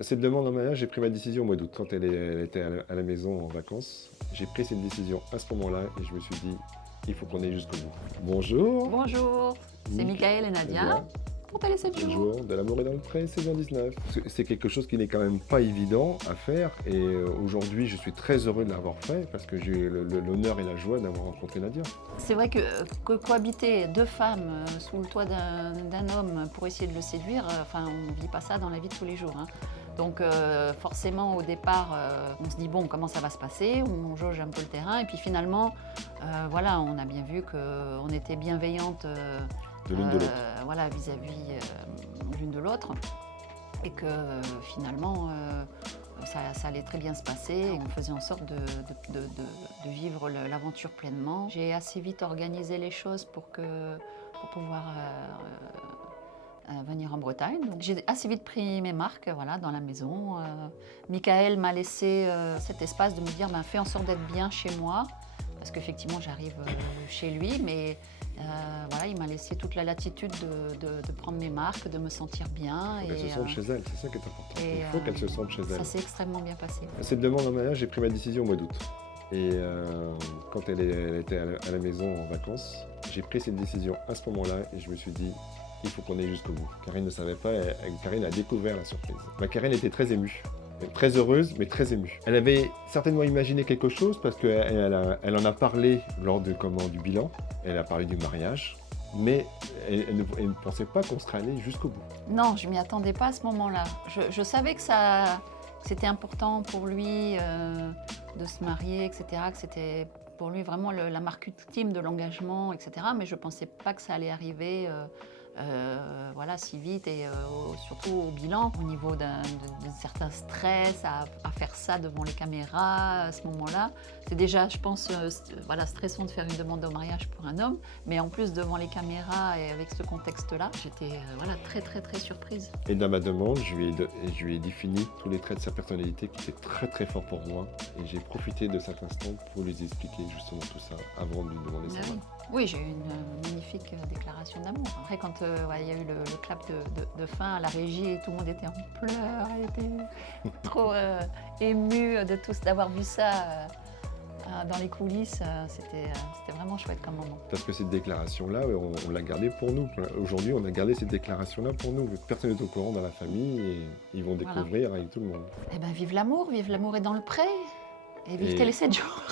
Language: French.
Cette demande en mariage, j'ai pris ma décision au mois d'août. Quand elle était à la maison en vacances, j'ai pris cette décision à ce moment-là et je me suis dit, il faut qu'on aille jusqu'au bout. Bonjour. Bonjour, c'est Michael et Nadia pour Télé 7 jours. Bonjour, de l'amour est dans le pré, saison 19. C'est quelque chose qui n'est quand même pas évident à faire et aujourd'hui je suis très heureux de l'avoir fait parce que j'ai eu l'honneur et la joie d'avoir rencontré Nadia. C'est vrai que cohabiter deux femmes sous le toit d'un homme pour essayer de le séduire, on ne vit pas ça dans la vie de tous les jours. Donc forcément au départ on se dit bon, comment ça va se passer, on jauge un peu le terrain et puis finalement voilà, on a bien vu qu'on était bienveillantes De l'une de l'autre. voilà, vis-à-vis l'une de l'autre et que finalement ça allait très bien se passer et on faisait en sorte de vivre l'aventure pleinement. J'ai assez vite organisé les choses pour pouvoir venir en Bretagne. Donc, j'ai assez vite pris mes marques voilà, dans la maison. Michael m'a laissé cet espace de me dire fais en sorte d'être bien chez moi, parce qu'effectivement j'arrive chez lui, mais voilà, il m'a laissé toute la latitude de prendre mes marques, de me sentir bien. Qu'elle se sente chez elle, c'est ça qui est important. Et, il faut qu'elle se sente chez elle. Ça s'est extrêmement bien passé. Cette demande en mariage, j'ai pris ma décision au mois d'août. Et quand elle était à la maison en vacances, j'ai pris cette décision à ce moment-là et je me suis dit, il faut qu'on aille jusqu'au bout. Karine ne savait pas, Karine a découvert la surprise. Karine était très émue, très heureuse, mais très émue. Elle avait certainement imaginé quelque chose parce qu'elle en a parlé lors du bilan. Elle a parlé du mariage, mais elle ne pensait pas qu'on serait allé jusqu'au bout. Non, je ne m'y attendais pas à ce moment-là. Je savais que c'était important pour lui de se marier, etc., que c'était pour lui vraiment la marque ultime de l'engagement, etc., mais je ne pensais pas que ça allait arriver voilà, si vite et surtout au bilan, au niveau de certains stress, à faire ça devant les caméras à ce moment-là. C'est déjà, je pense, voilà, stressant de faire une demande en mariage pour un homme, mais en plus devant les caméras et avec ce contexte-là, j'étais voilà, très très très surprise. Et dans ma demande, je lui ai défini tous les traits de sa personnalité qui étaient très très forts pour moi et j'ai profité de cet instant pour lui expliquer justement tout ça avant de lui demander sa main. Oui, j'ai eu une magnifique déclaration d'amour. Après, quand il y a eu le clap de fin à la régie et tout le monde était en pleurs, elle était trop émue d'avoir vu ça dans les coulisses. C'était vraiment chouette comme moment. Parce que cette déclaration-là, on l'a gardée pour nous. Aujourd'hui, on a gardé cette déclaration-là pour nous. Personne n'est au courant dans la famille et ils vont découvrir avec tout le monde. Eh bien, vive l'amour est dans le pré et vive Télé 7 jours.